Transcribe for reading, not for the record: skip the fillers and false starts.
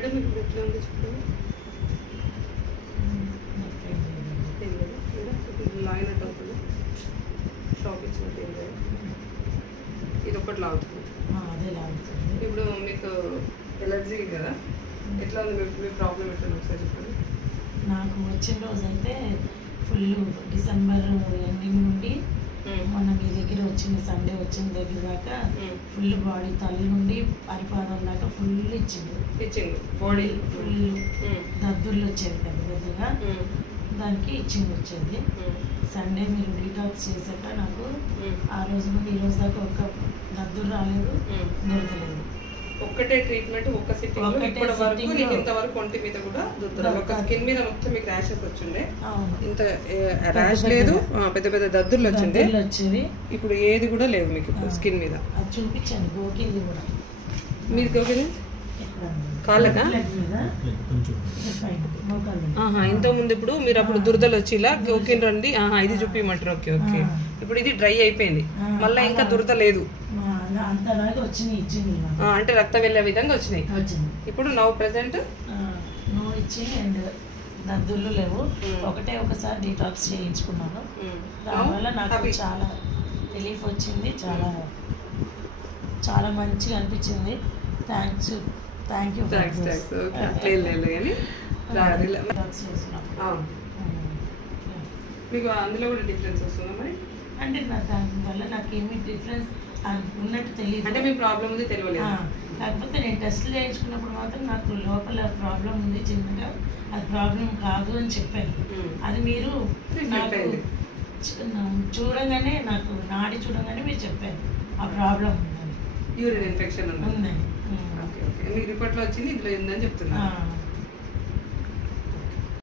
Madam ఇప్పుడు ఎట్లా ఉంది చెప్పండి. లాగినట్టు అవుతుంది, షాప్ ఇచ్చినట్టు ఏం లేదు, ఇది ఒక్కటి లాగుతుంది. అదే లాగుతుంది. ఇప్పుడు మీకు ఎలర్జీ కదా, ఎట్లా ఉంది మీ ప్రాబ్లం ఎట్లా ఒకసారి చెప్పండి. నాకు వచ్చిన రోజు అయితే ఫుల్ డిసెంబర్ ఎండింగ్ నుండి మొన్న మీ దగ్గర వచ్చిన సండే వచ్చిన దగ్గర దాకా ఫుల్ బాడీ తల నుండి పరిపాదం దాకా ఫుల్ ఇచ్చింది బాడీ ఫుల్ దద్దుర్లు వచ్చేది పెద్ద పెద్దగా, దానికి ఇచ్చింగ్ వచ్చేది. సండే మీరు డీటాక్స్ చేశాక నాకు ఆ రోజు నుండి ఈ రోజు దాకా ఒక్క దద్దురు రాలేదు, దొరకలేదు. ఒక్కటే ట్రీట్మెంట్ ఒక్క సిట్టింగ్ ఇప్పటి వరకు నీకు ఇంతవరకు ఒంటి మీద కూడా దొరుకుతుంది. ఒక స్కిన్ మీద మొత్తం మీకు ర్యాషెస్ వచ్చిండే, ఇంత ర్యాష్ లేదు, పెద్ద పెద్ద దద్దుర్లు వచ్చిండే, ఇప్పుడు ఏది కూడా లేదు మీకు స్కిన్ మీద. అది చూపించండి. గోకింది కూడా మీరు గోకింది కాళ్ళకా? ఇంతకు ముందు ఇప్పుడు మీరు అప్పుడు దురదలు వచ్చి ఇలా గోకిండ్రండి, ఇది చూపించమంటారు. ఓకే ఓకే, ఇప్పుడు ఇది డ్రై అయిపోయింది, మళ్ళీ ఇంకా దురద లేదు, అంటే రక్తం వెళ్ళే విధంగా వచ్చినాయి. ఇప్పుడు now present no itching and దద్దుర్లు లేవు. ఒకసారి డీటాక్స్ చేయించుకున్నాను, దానివల్ల నాకు చాలా రిలీఫ్ వచ్చింది, చాలా చాలా మంచిగా అనిపించింది. Thank you. మీకు అందులో కూడా డిఫరెన్స్ వస్తుందా మరి? అంటే దానివల్ల నాకు ఏమి డిఫరెన్స్ ఉన్నట్టు తెలియదు, అంటే మీ ప్రాబ్లం ఉంది తెలియలేదు. కాకపోతే నేను టెస్ట్లు చేయించుకున్నప్పుడు మాత్రం నాకు లోపల ప్రాబ్లం ఉంది చిన్నగా, అది ప్రాబ్లం కాదు అని చెప్పాను. అది మీరు చూడగానే నాకు నాడి చూడగానే మీరు చెప్పారు ఆ ప్రాబ్లం ఉందని, యూరిన్ ఇన్ఫెక్షన్ ఉందని. మీ రిపోర్ట్లో వచ్చింది ఇందులో ఉందని చెప్తున్నా.